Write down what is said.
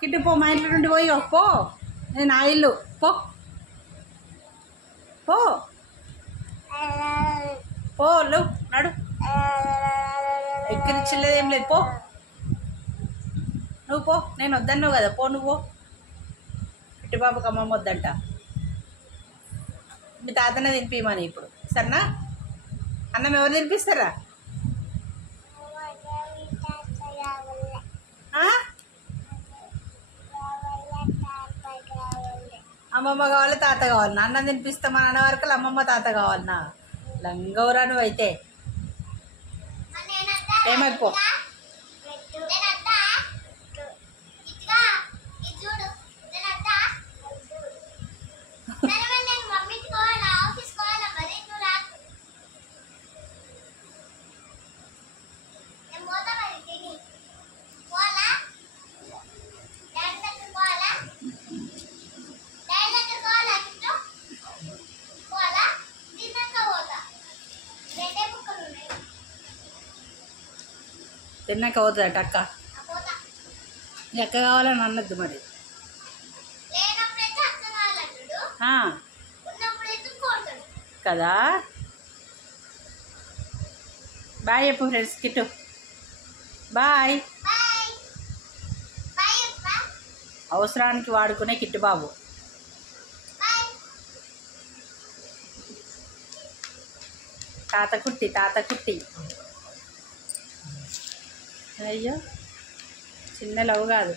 Kit పో, మా ఇంట్లో నుండి పోయి పో. నేను నా ఇల్లు పో పో పో. లేవు నడు. ఎక్కిరిచ్చలేదు ఏం లేదు. పో నువ్వు పో. నేను వద్దన్నావు కదా, పో నువ్వు. కిట్టుబాబుకి అమ్మమ్మ వద్దంట. మీ తాతనే తినిపిమని ఇప్పుడు, సరేనా? అన్నం ఎవరు తినిపిస్తారా? అమ్మమ్మ కావాలి, తాత కావాలన్నా? అన్నం తినిపిస్తామని అన్న వరకు అమ్మమ్మ తాత కావాలన్నా? లంగవరా నువ్వు అయితే. ఏమైపో. తిన్నాక పోతుందట అక్క. ఎక్క కావాలని అన్నద్దు మరి. కదా. బాయ్ చెప్పు ఫ్రెండ్స్. Kit bye. అవసరానికి వాడుకునే కిట్టుబాబు. తాత కుట్టి, తాత కుట్టి. అయ్యో చిన్న లవ్ కాదు.